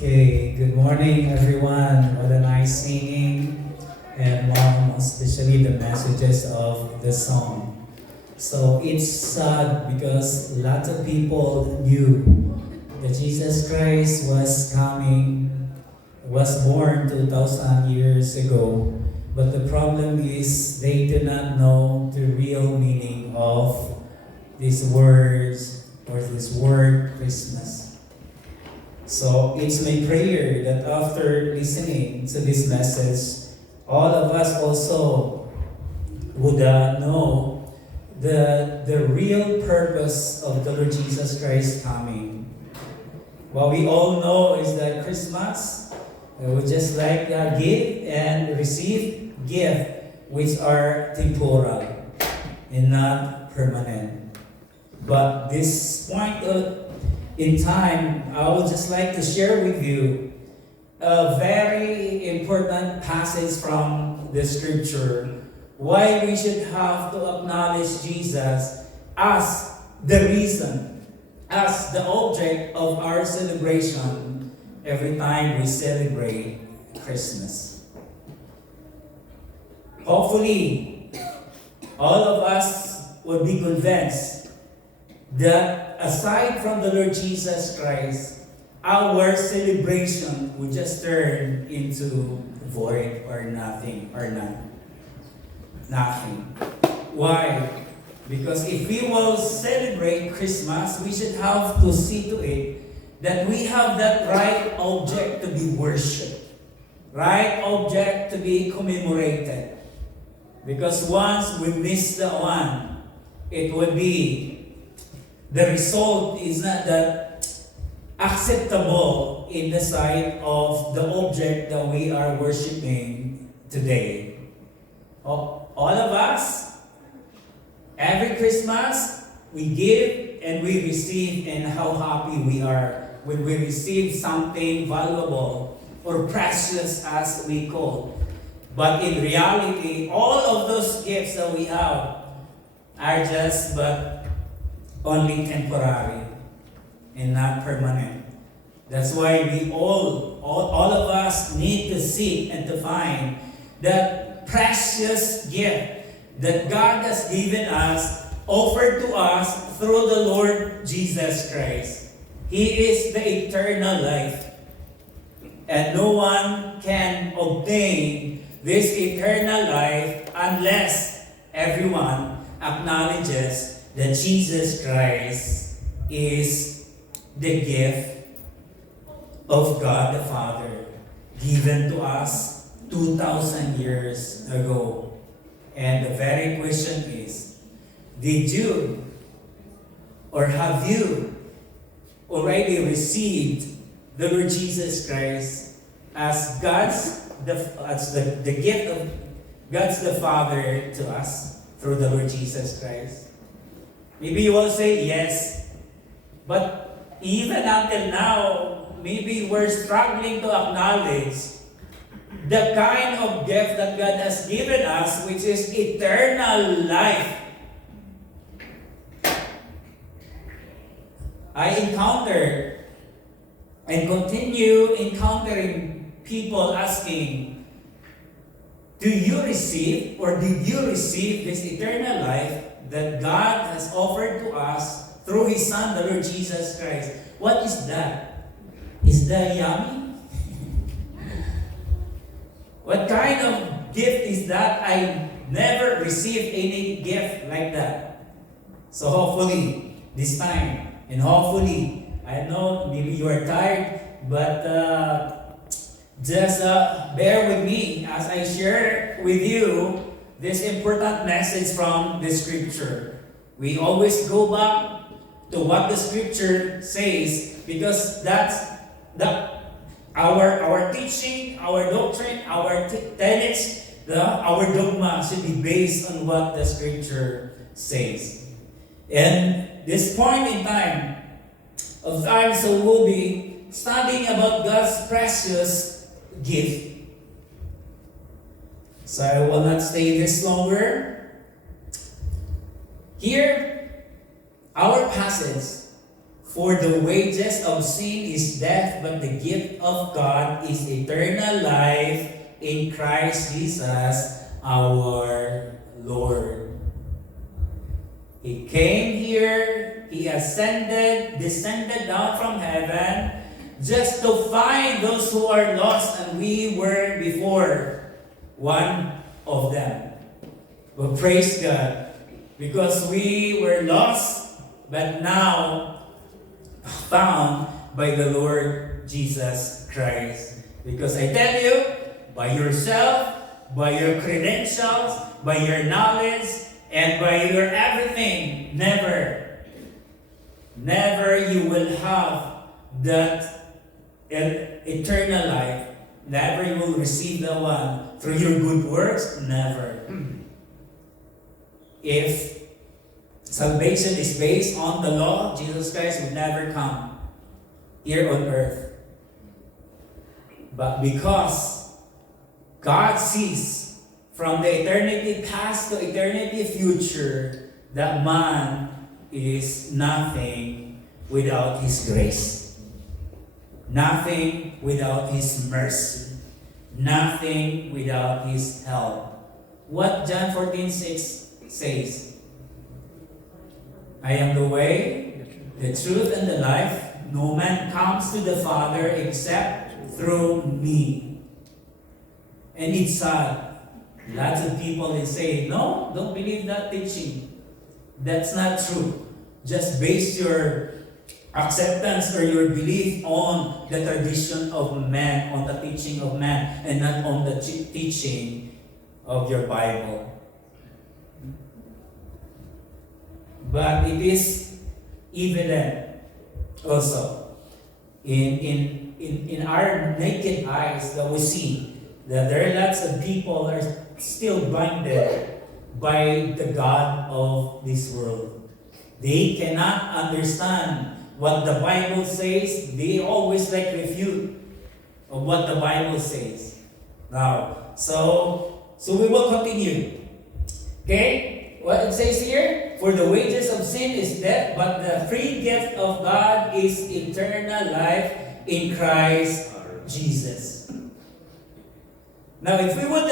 Okay, good morning everyone. What a nice singing and mom, especially the messages of the song. So it's sad because lots of people knew that Jesus Christ was born 2000 years ago. But the problem is they do not know the real meaning of these words or this word Christmas. So it's my prayer that after listening to this message, all of us also would know the real purpose of the Lord Jesus Christ coming. What we all know is that Christmas, we just like give and receive gift, which are temporal and not permanent. But this point in time, I would just like to share with you a very important passage from the scripture. Why we should have to acknowledge Jesus as the reason, as the object of our celebration every time we celebrate Christmas. Hopefully, all of us would be convinced that aside from the Lord Jesus Christ, our celebration would just turn into void or nothing or none. Nothing. Why? Because if we will celebrate Christmas, we should have to see to it that we have that right object to be worshipped, right object to be commemorated. Because once we miss the one, it would be the result is not that acceptable in the sight of the object that we are worshiping today. All of us, every Christmas, we give and we receive, and how happy we are when we receive something valuable or precious as we call. But in reality, all of those gifts that we have are just but only temporary and not permanent. That's why we all of us need to seek and to find that precious gift that God has given us, offered to us through the Lord Jesus Christ. He is the eternal life. And no one can obtain this eternal life unless everyone acknowledges that Jesus Christ is the gift of God the Father given to us 2,000 years ago. And the very question is, did you or have you already received the Lord Jesus Christ as the gift of God's the Father to us through the Lord Jesus Christ? Maybe you will say yes, but even until now, maybe we're struggling to acknowledge the kind of gift that God has given us, which is eternal life. I encountered and continue encountering people asking, do you receive or did you receive this eternal life that God has offered to us through His Son, the Lord Jesus Christ? What is that? Is that yummy? What kind of gift is that? I never received any gift like that. So hopefully, this time, and hopefully, I know maybe you are tired, but just bear with me as I share with you this important message from the scripture. We always go back to what the scripture says because that's our teaching, our doctrine, our tenets, our dogma should be based on what the scripture says. And this point in time, so we'll be studying about God's precious gift. So I will not stay this longer. Here, our passage For the wages of sin is death, but the gift of God is eternal life in Christ Jesus our Lord. He came here, He ascended, descended down from heaven, just to find those who are lost, and we were before one of them. But praise God, because we were lost, but now found by the Lord Jesus Christ. Because I tell you, by yourself, by your credentials, by your knowledge, and by your everything, never you will have that eternal life. Never you will receive the one through your good works. Never. If salvation is based on the law, Jesus Christ would never come here on earth. But because God sees from the eternity past to eternity future that man is nothing without His grace. Nothing without His mercy. Nothing without His help. What John 14:6 says, I am the way, the truth, and the life. No man comes to the Father except through me. And it's sad. Lots of people will say, no, don't believe that teaching. That's not true. Just base your acceptance or your belief on the tradition of man, on the teaching of man, and not on the teaching of your Bible. But it is evident also in our naked eyes that we see that there are lots of people are still blinded by the God of this world. They cannot understand what the Bible says. They always refute of what the Bible says. Now, so we will continue. Okay? What it says here? For the wages of sin is death, but the free gift of God is eternal life in Christ Jesus. Now, if we would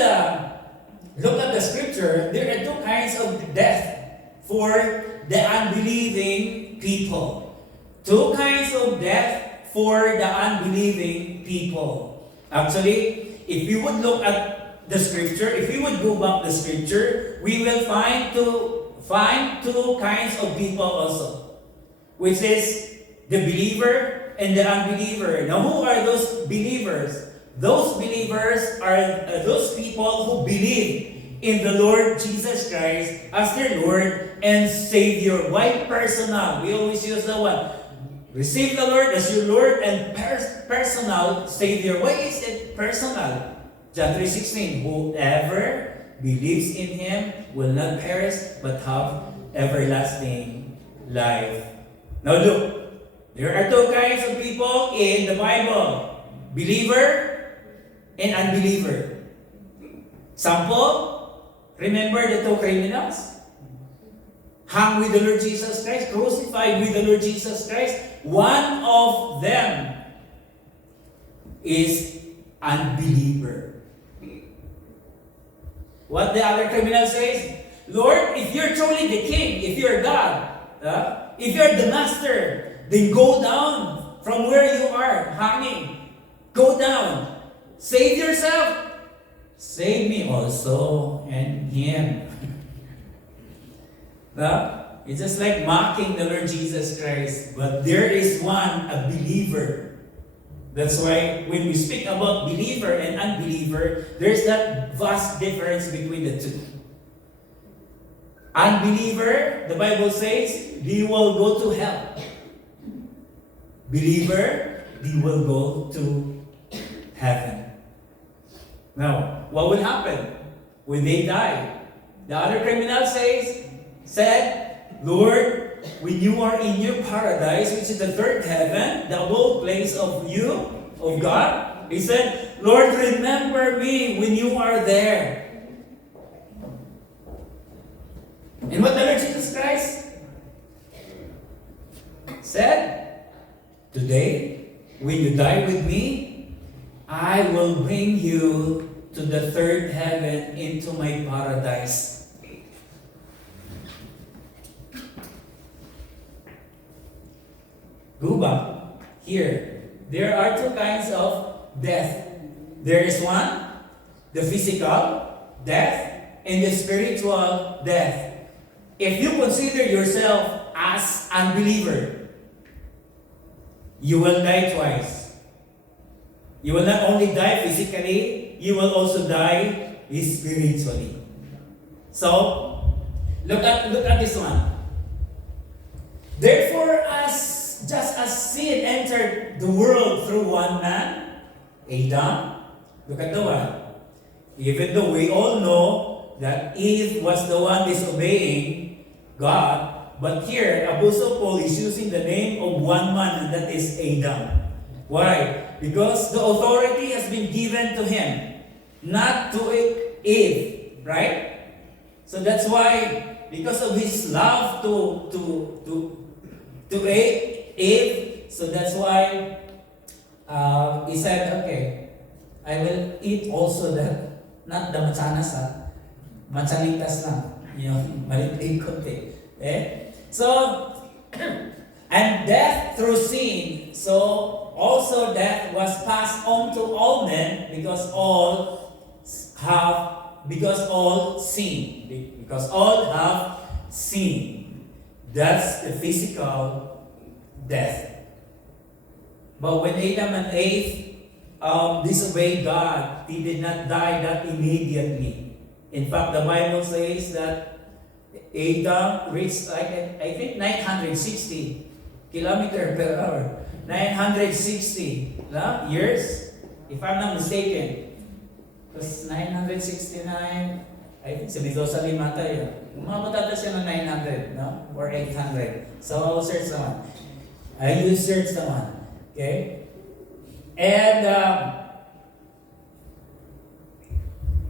look at the scripture, there are two kinds of death for the unbelieving people. Two kinds of death for the unbelieving people. Actually, if we would look at the scripture, if we would go back the scripture, we will find two kinds of people also, which is the believer and the unbeliever. Now, who are those believers? Those believers are those people who believe in the Lord Jesus Christ as their Lord and Savior. Why personal? We always use the one. Receive the Lord as your Lord and personal Savior. Why is it personal? John 3:16, whoever believes in Him will not perish but have everlasting life. Now look, there are two kinds of people in the Bible. Believer and unbeliever. Sample, remember the two criminals? Hung with the Lord Jesus Christ, crucified with the Lord Jesus Christ. One of them is unbeliever. What the other criminal says? Lord, if you're truly the king, if you're God, if you're the master, then go down from where you are hanging. Go down. Save yourself. Save me also and him. It's just like mocking the Lord Jesus Christ. But there is one, a believer. That's why when we speak about believer and unbeliever, there's that vast difference between the two. Unbeliever, the Bible says, they will go to hell. Believer, they will go to heaven. Now, what will happen when they die? The other criminal said, Lord, when you are in your paradise, which is the third heaven, the abode place of you, of God, he said, Lord, remember me when you are there. And what the Lord Jesus Christ said? Today, when you die with me, I will bring you to the third heaven into my paradise. Go back. Here, there are two kinds of death. There is one, the physical death, and the spiritual death. If you consider yourself as unbeliever, you will die twice. You will not only die physically, you will also die spiritually. So, look at this one. Therefore, just as sin entered the world through one man, Adam, look at the one. Even though we all know that Eve was the one disobeying God, but here, Apostle Paul is using the name of one man, and that is Adam. Why? Because the authority has been given to him, not to Eve, right? So that's why, because of his love to Eve, so that's why he said, okay, I will eat also that, not the machanas, machanitas lang, maliit konti. So, and death through sin, so also death was passed on to all men because all sin, because all have sin. That's the physical death. But when Adam and Eve disobeyed God, they did not die that immediately. In fact, the Bible says that Adam reached, I think, 960 kilometers per hour. 960 years, if I'm not mistaken. Because 969, I think sa Mendoza Limata yun. Umabot ata siya ng 900, no? Or 800. So I'll search naman. I will search naman. Okay? And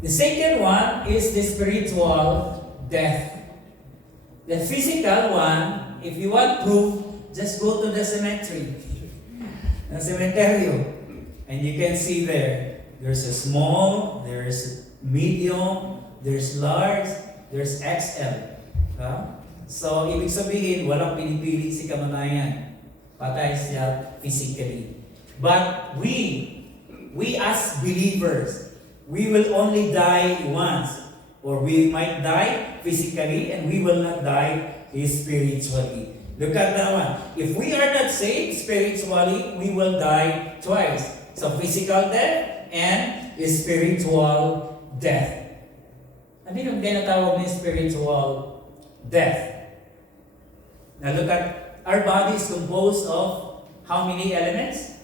the second one is the spiritual death. The physical one, if you want proof, just go to the cemetery. The cemetery. And you can see there's a small, there's medium, there's large, there's XL. So, ibig sabihin, walang pinipili si kamatayan. Patay siya physically. But we as believers, we will only die once. Or we might die physically and we will not die spiritually. Look at that one. If we are not saved spiritually, we will die twice. So physical death and spiritual death. Ano yung tinatawag ni spiritual death? Now look at, our body is composed of how many elements?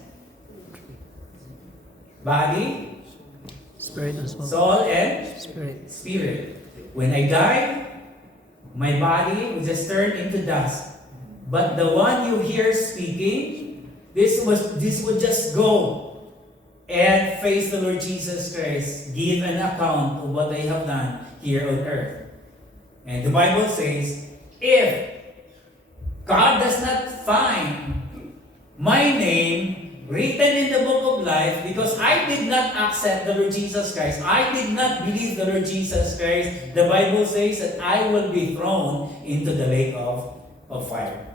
Body, Spirit as well. soul, and Spirit. When I die, my body will just turn into dust. But the one you hear speaking, this would just go and face the Lord Jesus Christ, give an account of what they have done here on earth. And the Bible says, if God does not find my name written in the book of life, because I did not accept the Lord Jesus Christ, I did not believe the Lord Jesus Christ, the Bible says that I will be thrown into the lake of fire.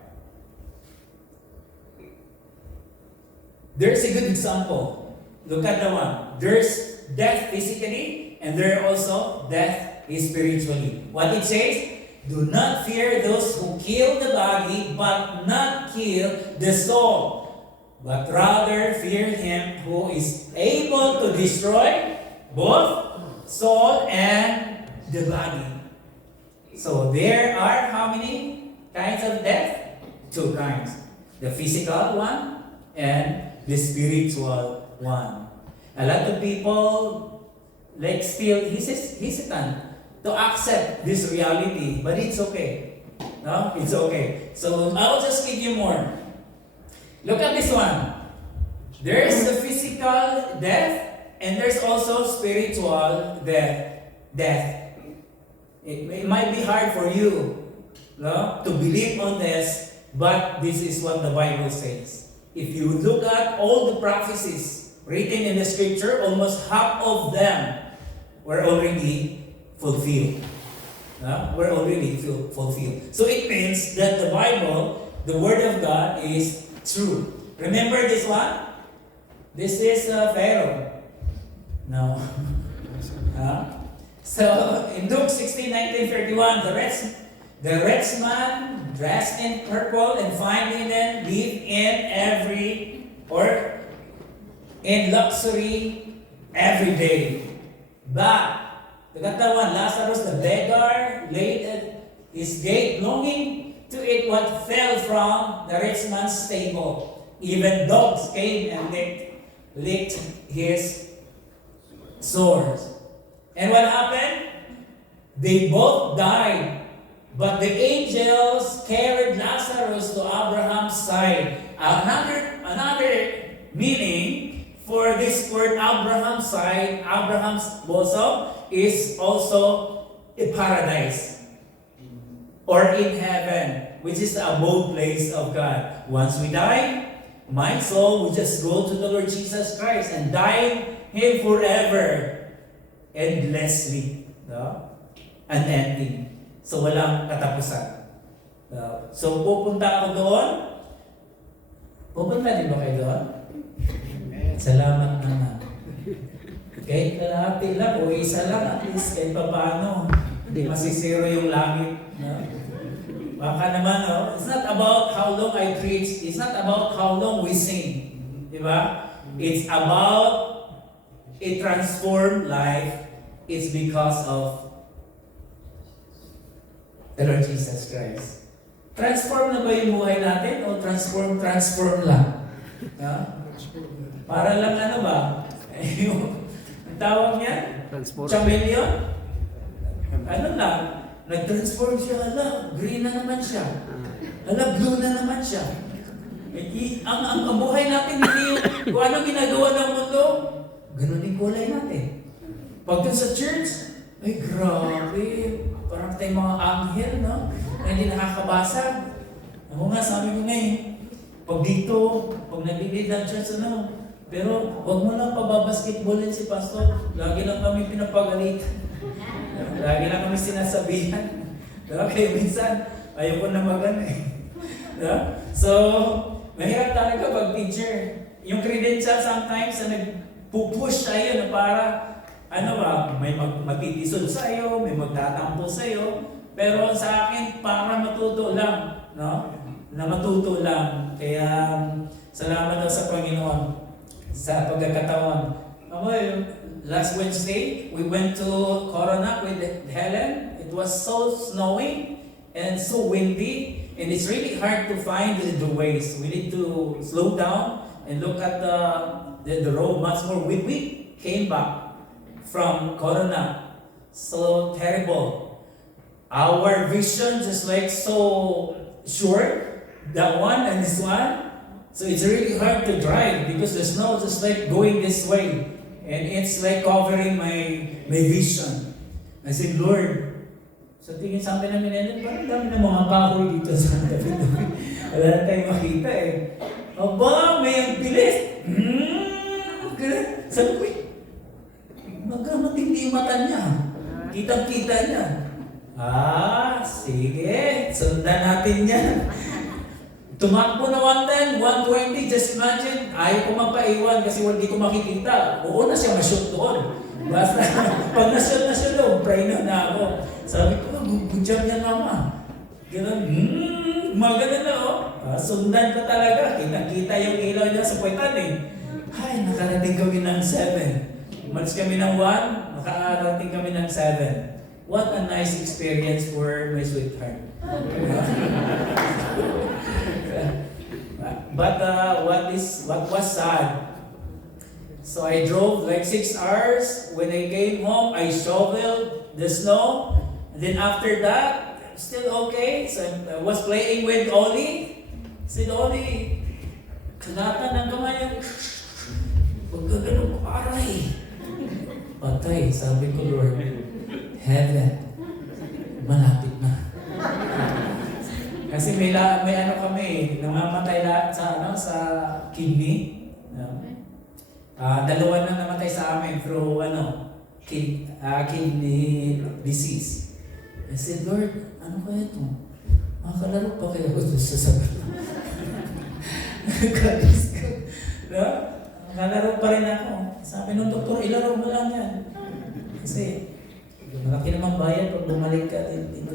There's a good example. Look at the one. There's death physically, and there also death spiritually. What it says, do not fear those who kill the body, but not kill the soul. But rather fear him who is able to destroy both soul and the body. So there are how many kinds of death? Two kinds. The physical one and the spiritual one. A lot of people still hesitant to accept this reality, but it's okay. No? It's okay. So I'll just give you more. Look at this one. There's the physical death, and there's also spiritual death. It might be hard for you to believe on this, but this is what the Bible says. if you look at all the prophecies written in the scripture, almost half of them were already fulfilled. Were already fulfilled. So it means that the Bible, the Word of God, is true. Remember this one? This is Pharaoh. No. So in Luke 16:19-31, the rich man dressed in purple and fine linen lived in luxury every day. But the katawan, Lazarus the beggar laid at his gate, longing to eat what fell from the rich man's table. Even dogs came and licked his sores. And what happened? They both died. But the angels carried Lazarus to Abraham's side. Another meaning for this word Abraham's side, Abraham's bosom, is also a paradise or in heaven, which is the abode place of God. Once we die, my soul will just go to the Lord Jesus Christ and die Him forever, endlessly, unending. So walang katapusan. So pupunta ako doon. Pupunta din ba kayo doon? Salamat naman. Kahit kalahati lang o isa lang, at least kahit pa paano, masisiro yung langit. Baka naman, it's not about how long I preach. It's not about how long we sing. Diba? It's about a transformed life. It's because of the Lord Jesus Christ. Transform na ba yung buhay natin o transform lang? Para lang ano ba? Yung tawag niya? Chameleon? Ano lang? Nag-transform siya. Hala, green na naman siya. Hala, blue na naman siya. Ang buhay natin, hindi yung kung ano ginagawa ng mundo, ganun yung kulay natin. Pag dun sa church, ay grabe, parang tayong mga anghel, no? Na hindi nakakabasag. Ako nga, sabi ko ngayon, pag dito, pag nag-lead ng church, pero huwag mo lang pababasketballin si pastor. Lagi lang kami pinapagalitan. Lagi lang kami sinasabihan. Kaya minsan, ayoko na magana eh. So, mahirap talaga pag teacher. Yung credential sometimes na nagpupush tayo na para may magtitisod sa'yo, may magtatampo sa'yo, pero sa akin, para matuto lang, no? Na matuto lang. Kaya, salamat daw sa Panginoon sa pagkakataon. Last Wednesday, we went to Corona with Helen. It was so snowy and so windy, and it's really hard to find the ways. We need to slow down and look at the road much more. We came back from Corona. So terrible. Our vision just like so short, that one and this one. So it's really hard to drive because the snow just like going this way. And it's like covering my vision. I said, Lord, sa tingin sa amin namin, parang dami ng mga kahoy dito sa David. Wala na tayong makita eh. Aba, may ang bilis. Sabi ko, matindi yung mata niya. Kitang-kita niya. Sige. Sundan natin yan. Tumakbo na 110, 120, just imagine, ayaw ko magpaiwan kasi hindi ko makikita. Oo na siya ma-shoot doon. Basta, pag na-shoot na siya doon, pray na ako. Sabi ko, good job yan mama. Ganun, maganda na sundan ko talaga. Kita yung ilaw niya sa puwetan eh. Ay, nakarating kami ng 7. Umalis kami ng 1, nakarating kami ng 7. What a nice experience for my sweetheart. But what was sad? So I drove like 6 hours. When I came home, I shoveled the snow. And then after that, still okay. So I was playing with Ollie. I said, Ollie, kalatan ng kamay. Huwag ka ganun ko, aray. Patay, sabi ko, Lord, heaven, malapit na. Kasi may ano kami, namamatay lahat sa kidney. Dalawa na namatay sa amin through kidney disease. I said, Lord, ano kaya ito? Makakalaro pa kaya ako sa sagot. God is good. No? Nakalaro pa rin ako. Sabi ng doktor, ilaro mo lang yan. Kasi, malaki naman bayad pag bumalik ka dito.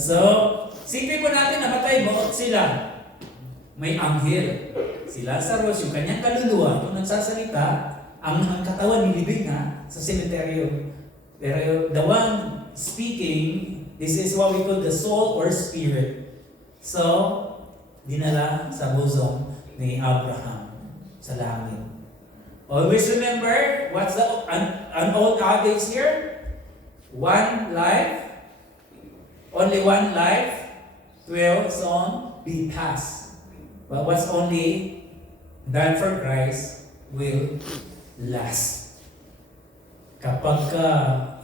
So, sipin po natin, namatay mo sila. May anghel. Si Lazarus, yung kanyang kaluluwa, kung nagsasalita, ang katawan nilibig na sa sementeryo. Pero the one speaking, this is what we call the soul or spirit. So, dinala sa bosom ni Abraham sa langit. Always remember, what's an old adage here? One life, only one life will soon be passed. But what's only done for Christ will last. Kapag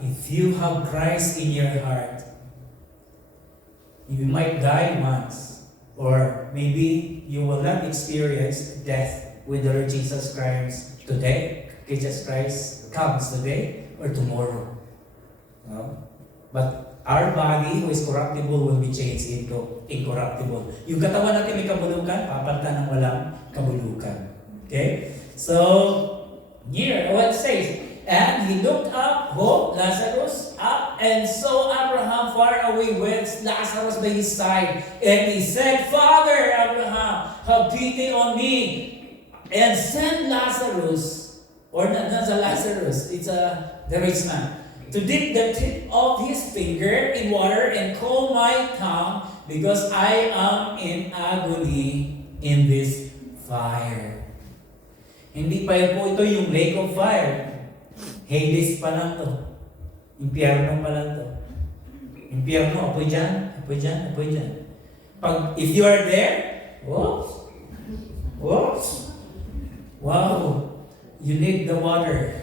if you have Christ in your heart, you might die once, or maybe you will not experience death with the Lord Jesus Christ today. Jesus Christ comes today or tomorrow. No? But our body who is corruptible will be changed into incorruptible. Yung katawan natin may kabulukan, papalitan ng walang kabulukan. Okay? So, here, what it says, and he looked up, Lazarus, up, and saw Abraham far away with Lazarus by his side. And he said, Father Abraham, have pity on me, and send Lazarus, or not Lazarus, it's the rich man, to dip the tip of his finger in water and cool my tongue, because I am in agony in this fire. Hindi pa po ito yung lake of fire. Hades pa lang to. Impyerno pa lang to. Impyerno, apoy dyan, apoy dyan, apoy dyan. If you are there, whoops, wow, you need the water.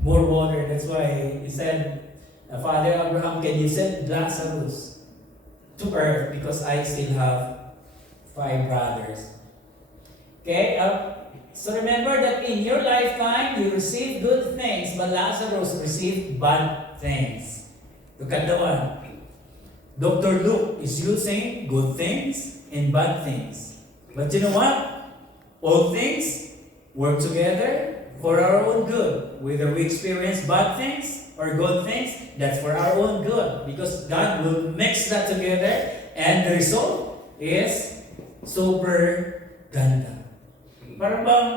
More water. That's why he said, Father Abraham, can you send Lazarus to earth because I still have 5 brothers. Okay? So remember that in your lifetime, you receive good things, but Lazarus received bad things. Look at the one. Dr. Luke is using good things and bad things. But you know what? All things work together for our own good. Whether we experience bad things or good things, that's for our own good. Because God will mix that together and the result is super ganda. Parang bang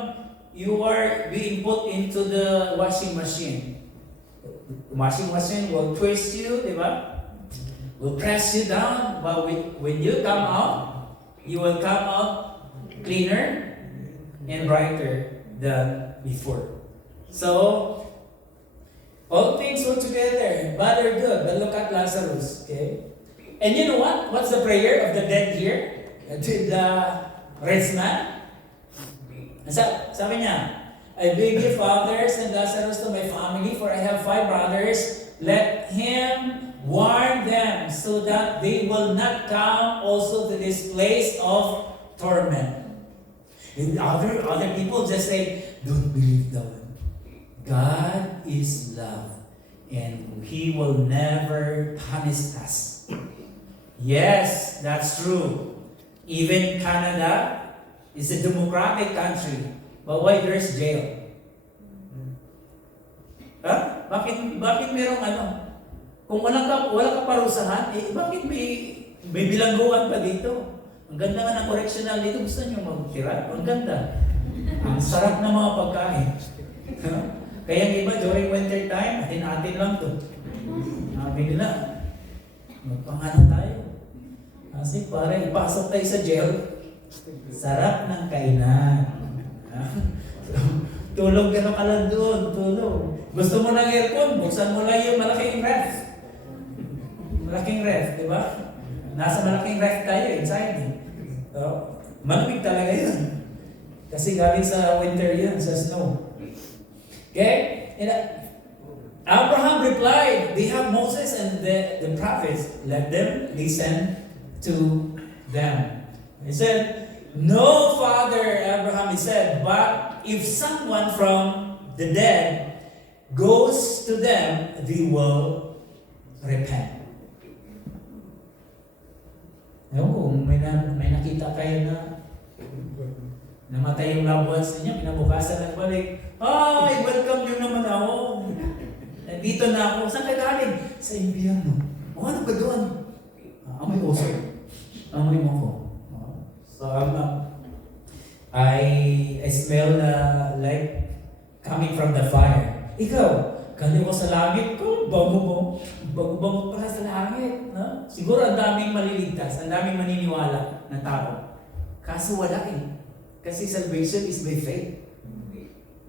you are being put into the washing machine. The washing machine will twist you, di ba? Will press you down. But when you come out, you will come out cleaner and brighter than before. So, all things work together, bad or good. But look at Lazarus, okay? And you know what? What's the prayer of the dead here? To the rich man? Sabi niya, I beg you, Father, send Lazarus to my family, for I have 5 brothers. Let him warn them so that they will not come also to this place of torment. And other people just say, don't believe that one. God is love, and He will never punish us. Yes, that's true. Even Canada is a democratic country, but why there's jail? Huh? Bakit merong Kung wala ka parusahan, bakit may bilangguan pa dito? Ang ganda nga ng correctional dito. Gusto nyo magtira? Ang ganda. Ang sarap ng mga pagkain. Kaya yung iba during winter time, atin-atin lang to. Sabi nila, magpangalan tayo. Kasi para ipasok tayo sa jail, sarap ng kainan. Tulog ka lang doon, tulog. Gusto mo ng aircon, buksan mo lang yung malaking ref. Malaking ref, di ba? Nasa malaking ref tayo, inside. So, malamig talaga yun. Kasi galing sa winter yun, sa snow. Okay? And Abraham replied, they have Moses and the prophets. Let them listen to them. He said, No father, Abraham, he said, but if someone from the dead goes to them, they will repent. Ewan, may nakita kayo na namatay yung loved ones ninyo, pinabukasan nagbalik. Ay, welcome nyo naman ako. Nandito na ako. Saan ka galing? Sa impyerno. O, ano ka doon? Amoy oso. Amoy mo ko. So, I smell like coming from the fire. Ikaw, galing ko sa langit ko, bago pala sa langit. No? Siguro ang daming maliligtas, ang daming maniniwala na tao. Kaso wala eh. Kasi salvation is by faith.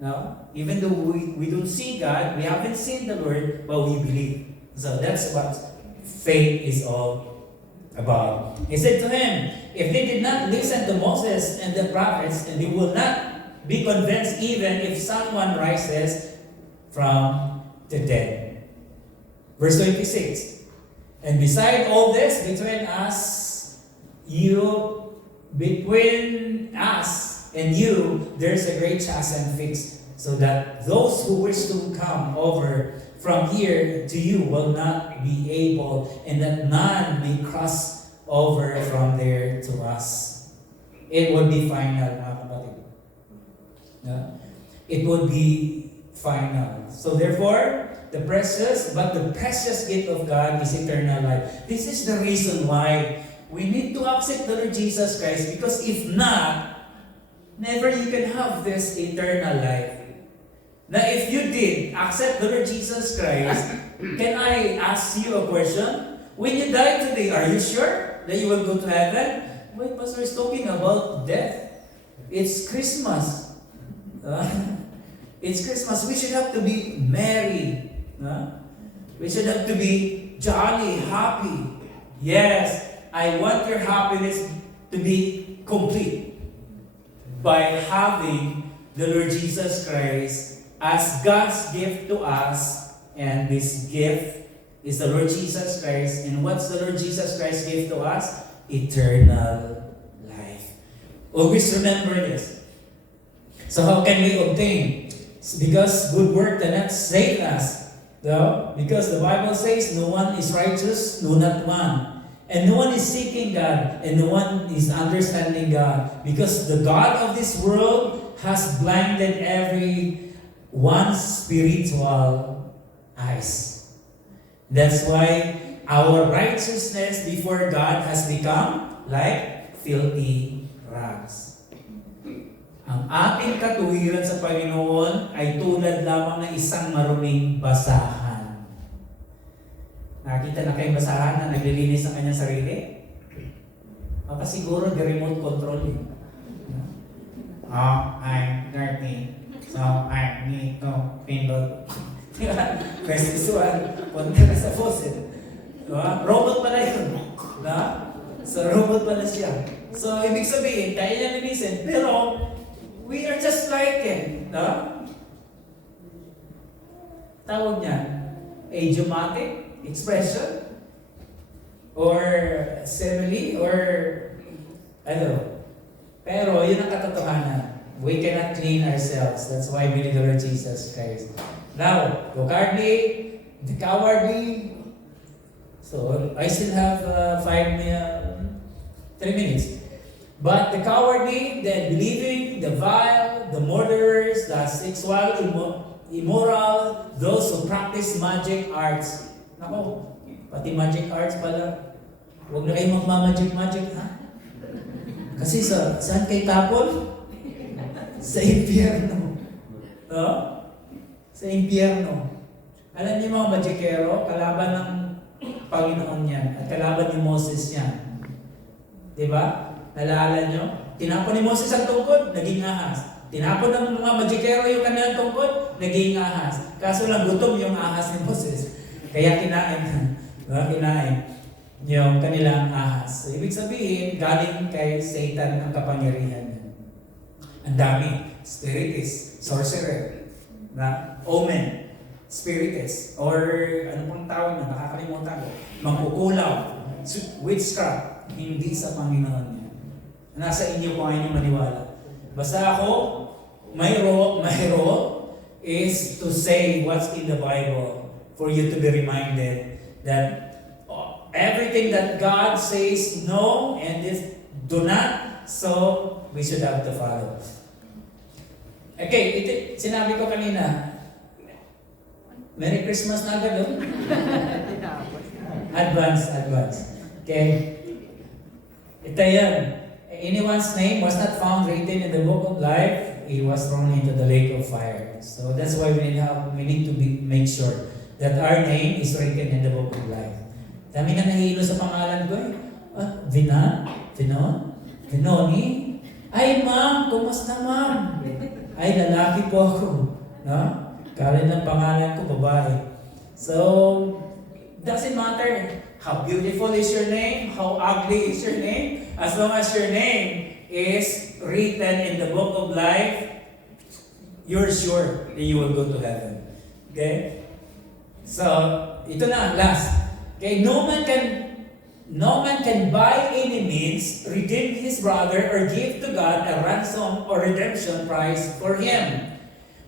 No? Even though we don't see God, we haven't seen the Lord, but we believe. So that's what faith is all about. He said to him, if they did not listen to Moses and the prophets, and they will not be convinced even if someone rises from the dead. Verse 26. And beside all this, between us and you, there's a great chasm fixed, so that those who wish to come over from here to you will not be able, and that none may cross over from there to us. It would be final, mga kapatid. Yeah? It would be final. So therefore, the precious gift of God is eternal life. This is the reason why we need to accept the Lord Jesus Christ, because if not, never you can have this eternal life. Now, if you did accept the Lord Jesus Christ, can I ask you a question? When you die today, are you sure that you will go to heaven? Wait, Pastor is talking about death. It's Christmas. It's Christmas. We should have to be merry. We should have to be jolly, happy. Yes, I want your happiness to be complete by having the Lord Jesus Christ as God's gift to us. And this gift is the Lord Jesus Christ. And what's the Lord Jesus Christ give to us? Eternal life. Always remember this. So how can we obtain? It's because good work cannot save us. No? Because the Bible says no one is righteous, no not one. And no one is seeking God, and no one is understanding God. Because the God of this world has blinded everyone's spiritual eyes. That's why our righteousness before God has become like filthy rags. Ang ating katuwiran sa Panginoon ay tulad lamang ng isang maruming basahan. Nakita na kayong basahan na naglilinis ng kanyang sarili? Baka siguro the remote control eh. I'm dirty, so I need to pindot. Press this one, punta na sa faucet. Robot pala yun. So robot pala siya. So ibig sabihin, kaya niya linisin, pero we are just like him. Tawag niya, idiomatic expression, or simile, or I don't know. Pero yun ang katotohanan. We cannot clean ourselves. That's why we need the Lord Jesus Christ. Now, the cowardly. So I still have 3 minutes. But the cowardly, the unbelieving, the vile, the murderers, the sexual immoral, those who practice magic arts. Nako, pati magic arts pala. Huwag na kayo magmamagic-magic, ha? Kasi saan kayo tapon? Sa impyerno. Sa impyerno. Alam niyo mga magikero, kalaban ng Panginoon yan, at kalaban ni Moses yan. Diba? Nalala nyo? Tinapon ni Moses ang tungkod, naging ahas. Tinapon ng mga magikero yung kanilang tungkod, naging ahas. Kaso lang gutom yung ahas ni Moses. Kaya kinain. Kinain yung kanilang ahas. So, ibig sabihin, galing kay Satan ang kapangyarihan niya. Ang dami. Spiritist, sorcerer, omen, spiritist, or ano pang tawag na, nakakalimutan ko, mangkukulaw, witchcraft, hindi sa Panginoon niya. Nasa inyo kung ayaw niyo maniwala. Basta ako, my role is to say what's in the Bible for you to be reminded that everything that God says no and this do not, so we should have to follow. Okay, sinabi ko kanina, Merry Christmas na agad, no? Advance. Okay? Ito yan. Anyone's name was not found written in the book of life, he was thrown into the lake of fire. So that's why we need to make sure that our name is written in the book of life. Dami na nahilo sa pangalan ko eh. Vinoni? Ay ma'am, kumusta ma'am? Ay lalaki po ako. No? Kala ng pangalan ko, babae. So, doesn't matter how beautiful is your name, how ugly is your name, as long as your name is written in the book of life, you're sure that you will go to heaven. Okay? So, ito na, last. Okay, no man can by any means redeem his brother or give to God a ransom or redemption price for him.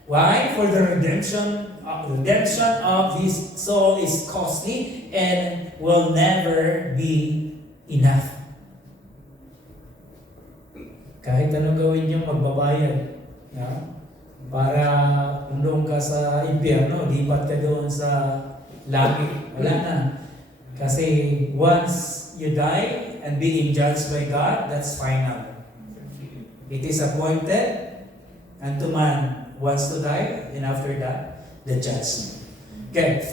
Why? For the redemption of his soul is costly and will never be enough. Kahit anong gawin niyo, magbabayad. No? Para doon ka sa impyerno, lipat ka doon sa langit. Wala na. Kasi once you die and being judged by God, that's final. It is appointed unto man wants to die, and after that, the judgment. Okay.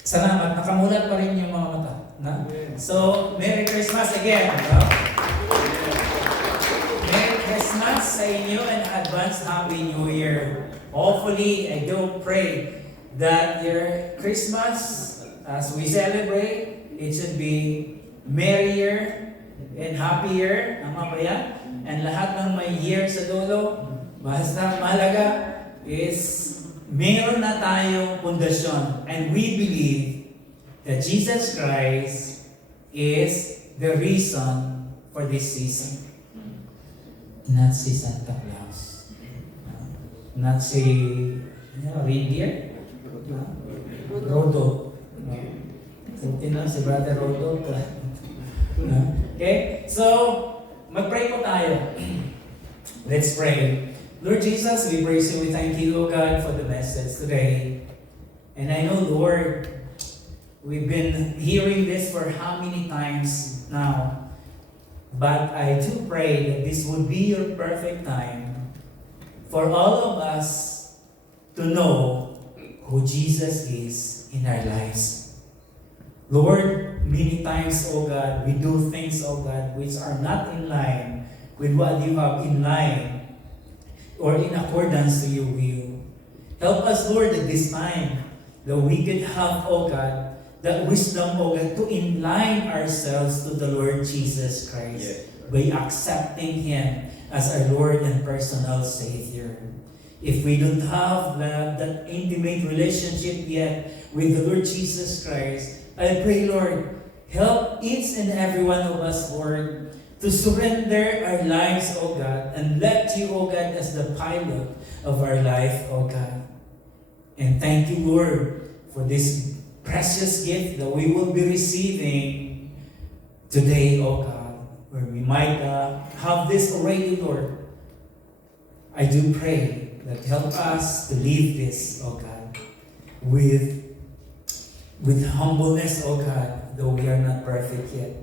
Salamat. Nakamulat pa rin yung mga mata. Na? So, Merry Christmas again. No? Merry Christmas sa inyo and advance Happy New Year. Hopefully, I do pray that your Christmas, as we celebrate, it should be merrier and happier. Tama ba yan? And lahat ng may year sa dulo, basta mahalaga is meron na tayong pundasyon. And we believe that Jesus Christ is the reason for this season. Not si Santa Claus. Not si reindeer. Rodo. Buti na si Brother Rodo. Okay? So, mag-pray po tayo. Let's pray. Lord Jesus, we praise you. We thank you, O God, for the message today. And I know, Lord, we've been hearing this for how many times now. But I do pray that this would be your perfect time for all of us to know who Jesus is in our lives. Lord, many times, O God, we do things, O God, which are not in line with what you have in line or in accordance to your will. Help us, Lord, at this time that we can have, O God, that wisdom, O God, to inline ourselves to the Lord Jesus Christ by accepting Him as our Lord and personal Savior. If we don't have that intimate relationship yet with the Lord Jesus Christ, I pray, Lord, help each and every one of us, Lord, to surrender our lives, O God, and let you, O God, as the pilot of our life, O God. And thank you, Lord, for this precious gift that we will be receiving today, O God, where we might have this already, Lord. I do pray that help us to live this, O God, with humbleness, O God, though we are not perfect yet.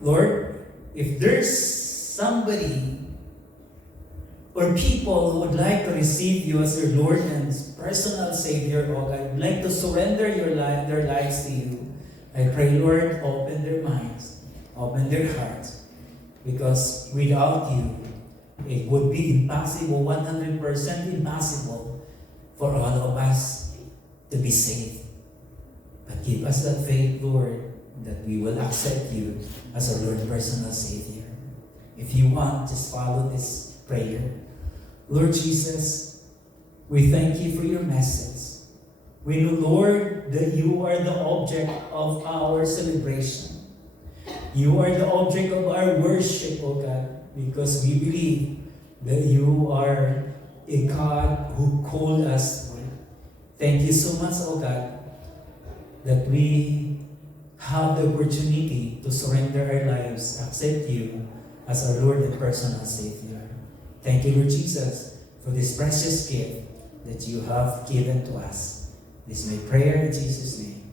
Lord, if there's somebody or people who would like to receive you as their Lord and personal Savior, O God, would like to surrender their lives to you, I pray, Lord, open their minds, open their hearts, because without you, it would be impossible, 100% impossible for all of us to be saved. But give us that faith, Lord, that we will accept you as our Lord and personal Savior. If you want, just follow this prayer. Lord Jesus, we thank you for your message. We know, Lord, that you are the object of our celebration. You are the object of our worship, O God. because we believe that you are a God who called us. Thank you so much, O God, that we have the opportunity to surrender our lives, accept you as our Lord and personal Savior. Thank you, Lord Jesus, for this precious gift that you have given to us. This is my prayer in Jesus' name.